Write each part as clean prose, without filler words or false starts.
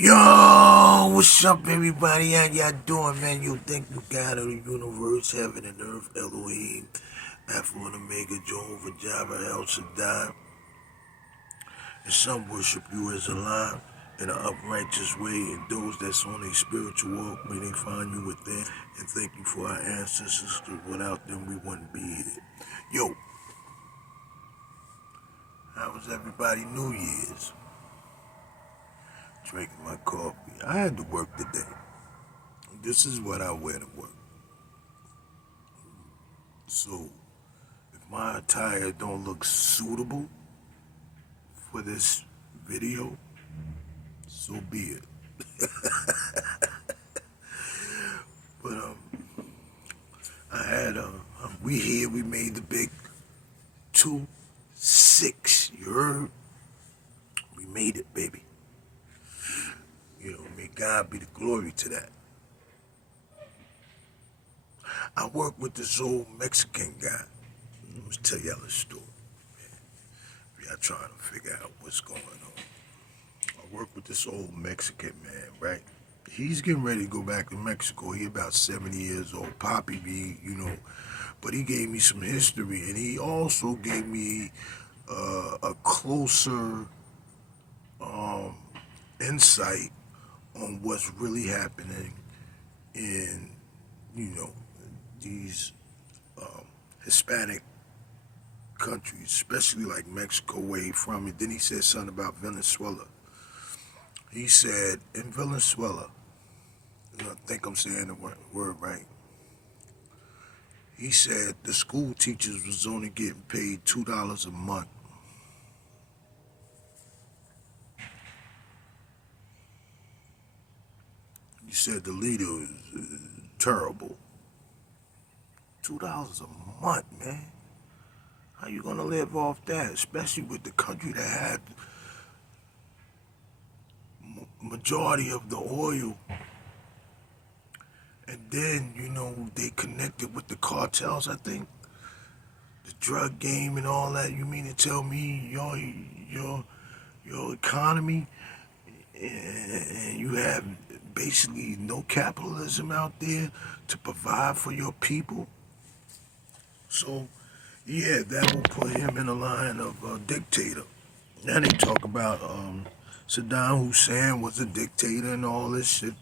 Yo, what's up, everybody? How y'all doing, man? You think you God of the universe, heaven and earth, Elohim, Alpha and Omega, Jehovah Jireh, El Shaddai, and some worship you as alive in an uprighteous way, and those that's on a spiritual walk, may they find you within, and thank you for our ancestors, because without them, we wouldn't be here. Yo, how was everybody New Year's? Drinking my coffee. I had to work today. This is what I wear to work. So, if my attire don't look suitable for this video, so be it. But I had we made the big 2-6. You heard? We made it, baby. You know, may God be the glory to that. I work with this old Mexican guy. Let me tell y'all a story. We are trying to figure out what's going on. I work with this old Mexican man, right? He's getting ready to go back to Mexico. He about 70 years old. Poppy be, but he gave me some history, and he also gave me a closer um, insight on what's really happening in, you know, these Hispanic countries, especially like Mexico, where he from. And then he said something about Venezuela. He said in Venezuela, I think I'm saying the word right. He said the school teachers was only getting paid $2 a month. He said the leader was terrible. $2 a month, man. How you gonna live off that? Especially with the country that had majority of the oil, and then they connected with the cartels. I think the drug game and all that. You mean to tell me your economy, and you have basically no capitalism out there to provide for your people? So, yeah, that will put him in the line of a dictator. Now they talk about Saddam Hussein was a dictator and all this shit.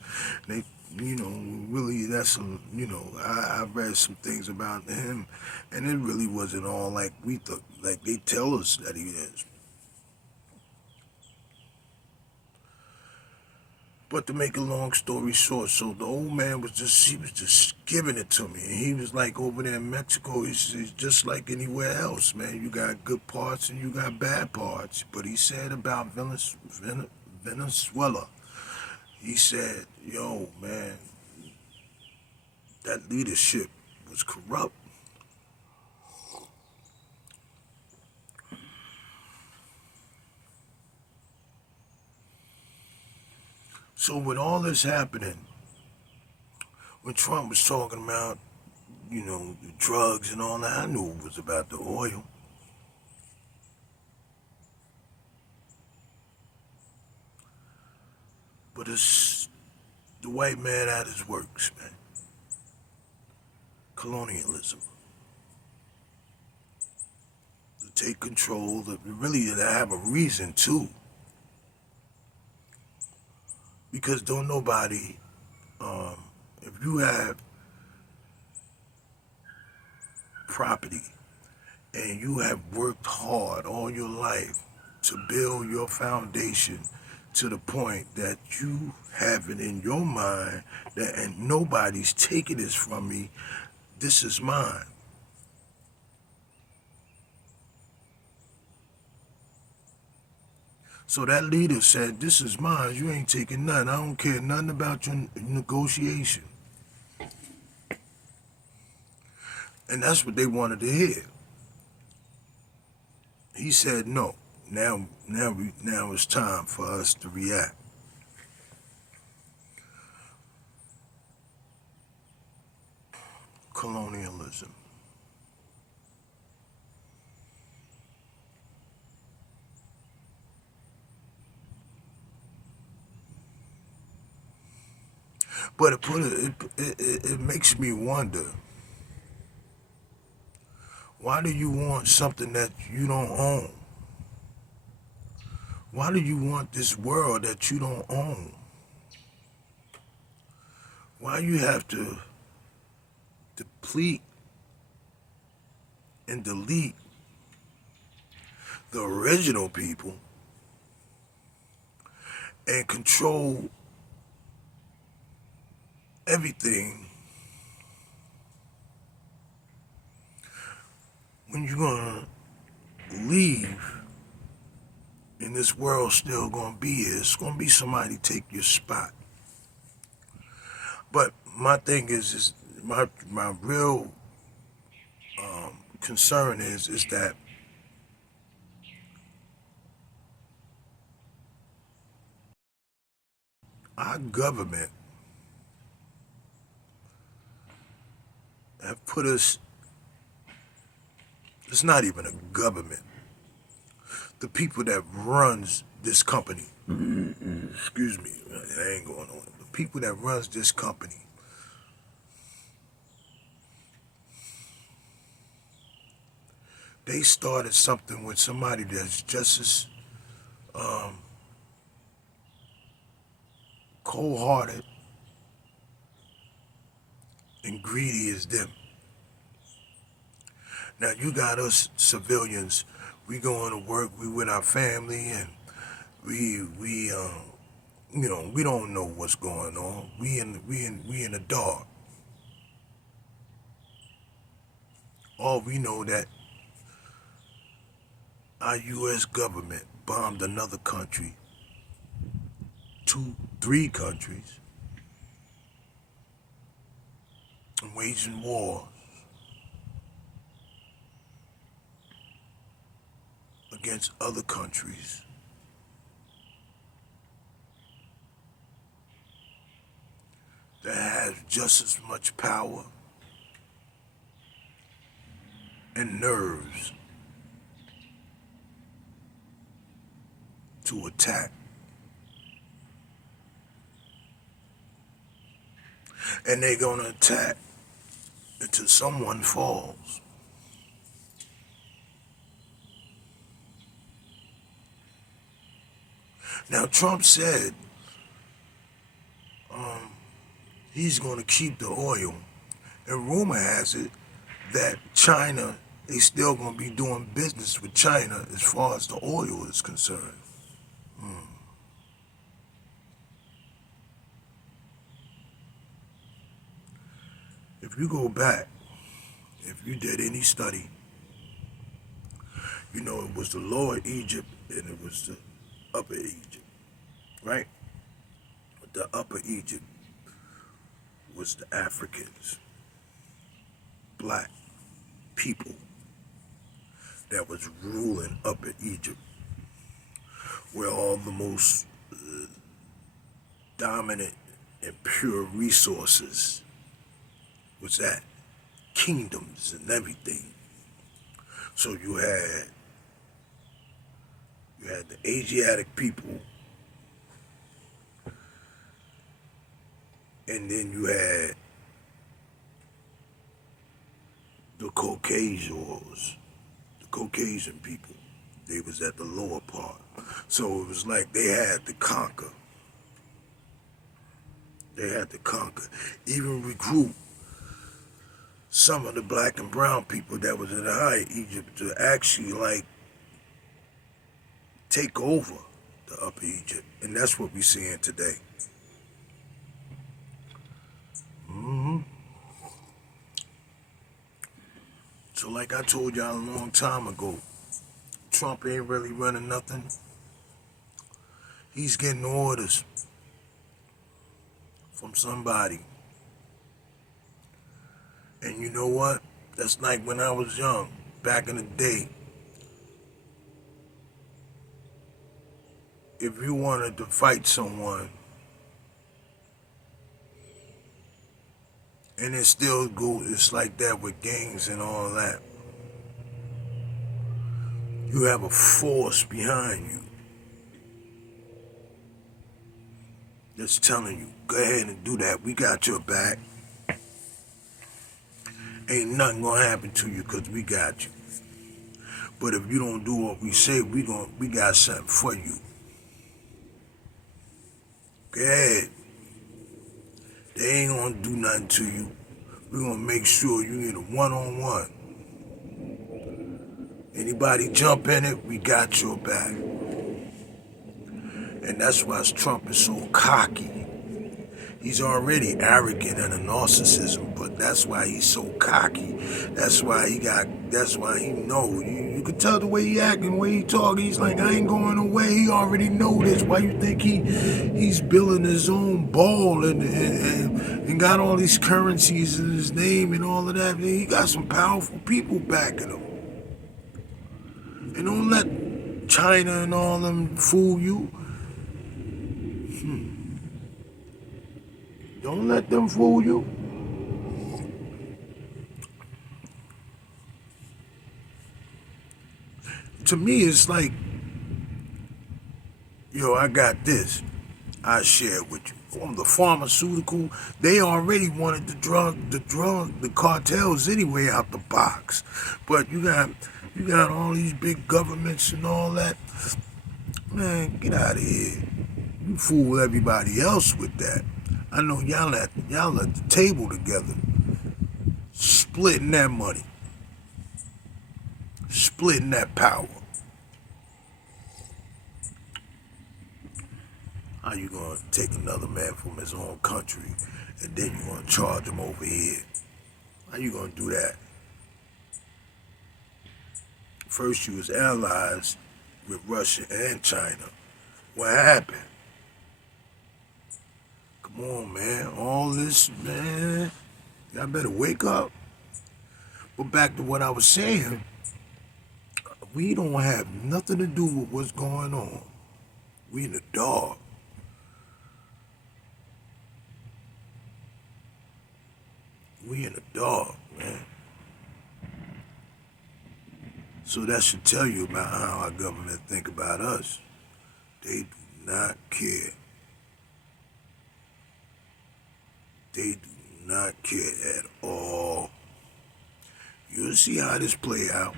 They, really, I read some things about him, and it really wasn't all like we thought, like they tell us that he is. But to make a long story short, so the old man he was just giving it to me. And he was like, over there in Mexico, it's just like anywhere else, man. You got good parts and you got bad parts. But he said about Venezuela, he said, yo, man, that leadership was corrupt. So with all this happening, when Trump was talking about, the drugs and all that, I knew it was about the oil. But it's the white man at his works, man. Colonialism. To take control, really to have a reason too. Because don't nobody, if you have property and you have worked hard all your life to build your foundation to the point that you have it in your mind that and nobody's taking this from me, this is mine. So that leader said, this is mine, you ain't taking nothing. I don't care nothing about your negotiation. And that's what they wanted to hear. He said no. Now it's time for us to react. Colonialism. But it makes me wonder, why do you want something that you don't own? Why do you want this world that you don't own? Why you have to deplete and delete the original people and control everything when you're gonna leave and this world's still gonna be here? It's gonna be somebody take your spot. But my thing is my real concern is that our government have put us, it's not even a government, the people that runs this company, excuse me, it ain't going on, the people that runs this company, they started something with somebody that's just as cold-hearted and greedy as them. Now you got us civilians, we going to work, we with our family, and we we don't know what's going on. We in the dark. All we know that our U.S. government bombed another country, 2, 3 countries, and waging war against other countries that have just as much power and nerves to attack. And they're gonna attack until someone falls. Now Trump said he's gonna keep the oil, and rumor has it that China, they still gonna be doing business with China as far as the oil is concerned. If you go back, if you did any study, you know it was the lower Egypt and it was the upper Egypt, right? But the upper Egypt was the Africans, black people that was ruling upper Egypt, where all the most dominant and pure resources was at, kingdoms and everything. So you had the Asiatic people, and then you had the Caucasian people. They was at the lower part. So it was like they had to conquer. They had to conquer. Even recruit some of the black and brown people that was in the high Egypt to actually like take over the upper Egypt. And that's what we're seeing today. So like I told y'all a long time ago, Trump ain't really running nothing. He's getting orders from somebody. And you know what? That's like when I was young, back in the day. If you wanted to fight someone, and it's like that with gangs and all that. You have a force behind you. that's telling you, go ahead and do that. We got your back. Ain't nothing gonna happen to you because we got you. But if you don't do what we say, we got something for you. Go ahead. They ain't gonna do nothing to you. We're gonna make sure you get a one-on-one. Anybody jump in it, we got your back. And that's why Trump is so cocky. He's already arrogant and a narcissism, but that's why he's so cocky. That's why he know. You can tell the way he acting, the way he talking. He's like, I ain't going away. He already know this. Why you think he's building his own ball and got all these currencies in his name and all of that? He got some powerful people backing him. And don't let China and all them fool you. Don't let them fool you. To me, it's like, yo, I got this. I share it with you. From the pharmaceutical, they already wanted the cartels anyway out the box. But you got all these big governments and all that. Man, get out of here. You fool everybody else with that. I know y'all at the table together, splitting that money, splitting that power. How you gonna take another man from his own country and then you gonna charge him over here? How you gonna do that? First you was allies with Russia and China. What happened? Come on, man. All this, man. Y'all better wake up. But back to what I was saying, we don't have nothing to do with what's going on. We in the dark. We in the dark, man. So that should tell you about how our government think about us. They do not care. They do not care at all. You'll see how this play out.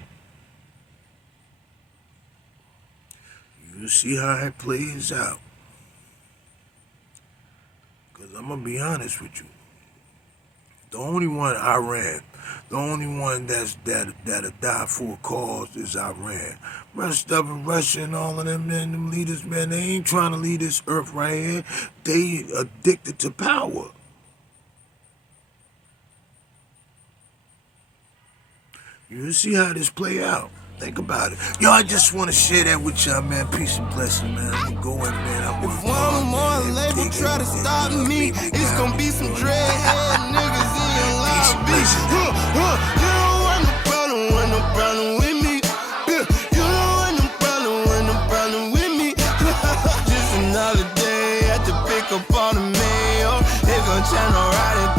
You'll see how it plays out. Because I'm going to be honest with you. The only one, Iran, the only one that'll die for a cause is Iran. Rest of them, Russia and all of them, man, them leaders, man, they ain't trying to lead this earth right here. They addicted to power. You'll see how this play out. Think about it. Yo, I just want to share that with y'all, man. Peace and blessing, man. I'm going, man. If one more label try to stop me, it's gonna be some dreadhead niggas in your lobby. You don't want no problem with me. You don't want no problem with me. Just another day at the pick up on the mail. They gon' channel right